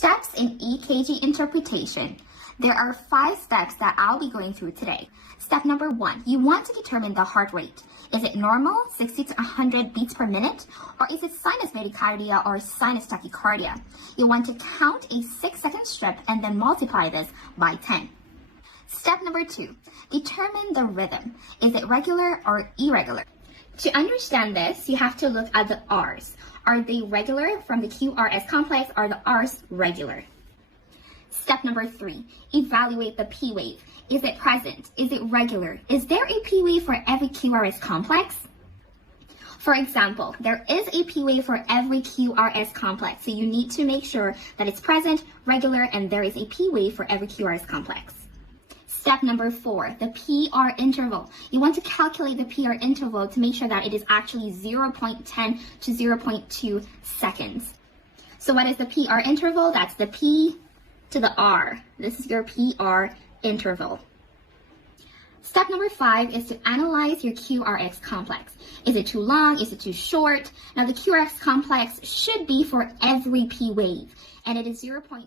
Steps in EKG interpretation. There are 5 steps that I'll be going through today. Step number 1, you want to determine the heart rate. Is it normal, 60 to 100 beats per minute, or is it sinus bradycardia or sinus tachycardia? You want to count a 6-second strip and then multiply this by 10. Step number 2, determine the rhythm. Is it regular or irregular? To understand this, you have to look at the R's. Are they regular from the QRS complex? Are the R's regular? Step number 3, evaluate the P wave. Is it present? Is it regular? Is there a P wave for every QRS complex? For example, there is a P wave for every QRS complex, so you need to make sure that it's present, regular, and there is a P wave for every QRS complex. Step number 4, the PR interval. You want to calculate the PR interval to make sure that it is actually 0.10 to 0.2 seconds. So what is the PR interval? That's the P to the R. This is your PR interval. Step number 5 is to analyze your QRS complex. Is it too long? Is it too short? Now the QRS complex should be for every P wave, and it is 0.3